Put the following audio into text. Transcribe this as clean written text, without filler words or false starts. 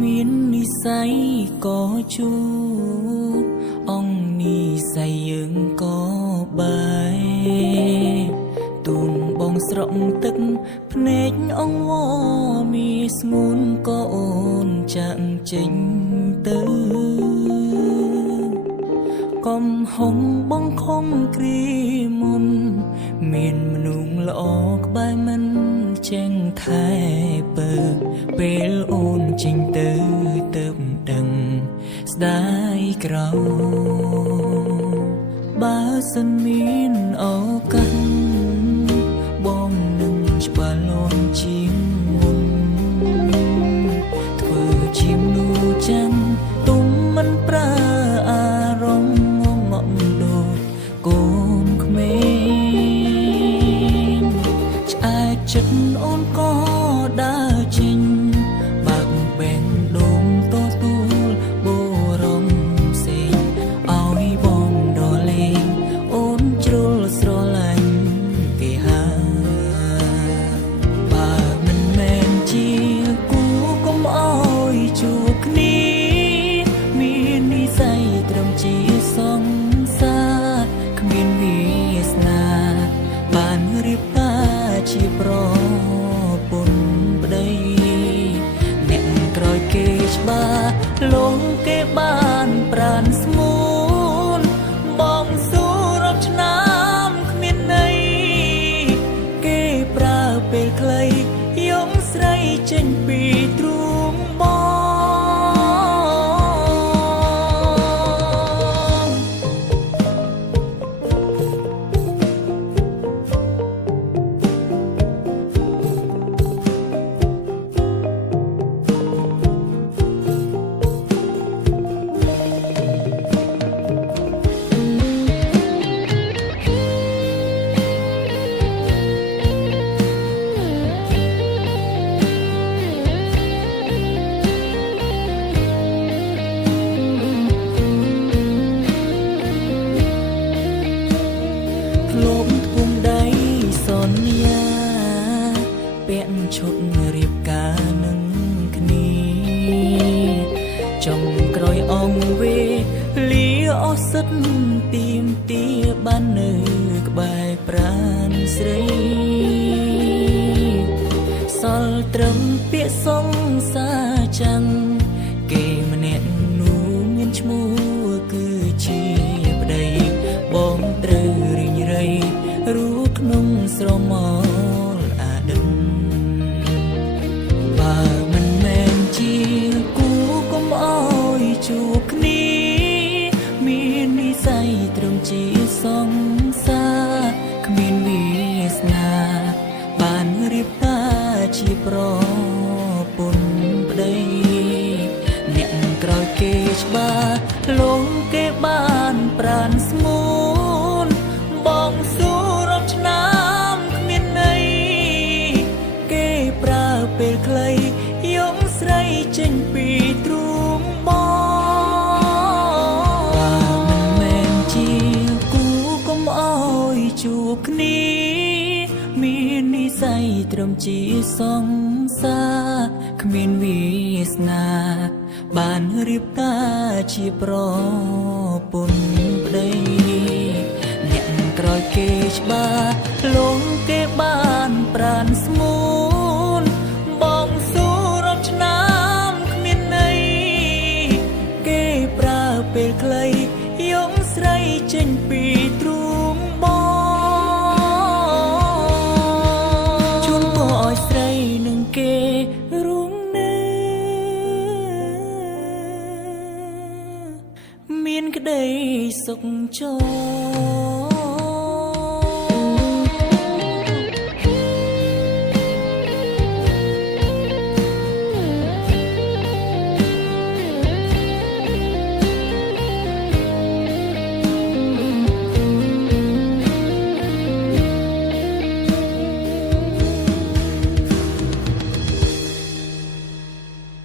មាននិស័យក៏ជួអង្គនិស័យយើងក៏បាយទូនបងស្រក់ទឹកភ្នែកអង្វរមានស្ងួនក៏អូនចាក់ចេញទៅកុំហុំបងខំគ្រីមុនមានមនុស្សល្អក្បែរមិនចេញថែពើពេលអូនចេញទៅទៅដឹងស្ដាយក្រោបើសិនមានឱកាសបងនឹងច្បាស់លាស់ជាងមុនធ្វើជាមនុស្សចាំទុំមិនប្រើអារម្មណ៍ងងក់ដូចកូនក្មេងឆ្អែតចិត្តអូនក៏ដើរចេញបាក់បែងដងទទួលបរំផ្សេងឲ្យបងដលេងអូនជ្រុលស្រឡាញ់គេហើយបើមិនមែនជាគូកុំអោយជួបគ្នាមាននិស័យត្រឹមជាសង្សារគ្មានវាសនាបានរៀបការជាប្រពន្ធប្តីអ្នកក្រោយគេច្បាស់លងគេបានប្រានស្មួនបងស៊ូរាប់ឆ្នាំគ្មានន័យគេប្រើពេលខ្លីយកស្រីចេញពីទ្រូងបងលោកធំដៃសន្យាពាក់ឈុតរៀបការនឹងគ្នាចំក្រោយអង្គវេលាអស់សិទ្ធទីមទាបាននៅក្បែរប្រាណស្រីសល់ត្រឹមពាក្យសងសាចាំងគេម្នាក់នោះមានឈ្មោះគឺជាប្តីបងត្រូវរីងរៃរូក្នុងស្រមោលអាដិនបើមិនមែនជាគូកុំអោយជួបគ្នាមាននិស័យត្រឹមជាសង្សារគ្មានវាសនាបានរៀបការជាប្រពន្ធប្តីអ្នកក្រោយគេច្បាស់លងគេបានប្រានស្មួនបងស៊ូរាប់ឆ្នាំគ្មានន័យគេប្រើពេលខ្លីយកស្រីចេញពីទ្រូងបងបើមិនមែនជាគូកុំអោយជួបគ្នាមាននិស័យត្រឹមជាសង្សារគ្មានវាសនាបានរៀបការជាប្រពន្ធប្តីអ្នកក្រោយគេច្បាស់លងគេបានប្រានស្មួនបងស៊ូរាប់ឆ្នាំគ្មានន័យគេប្រើពេលខ្លីយកស្រីចេញពីទ្រូងបងជូនពរឲ្យស្រីនឹងគេរួងនៅមានក្តីសុខចរ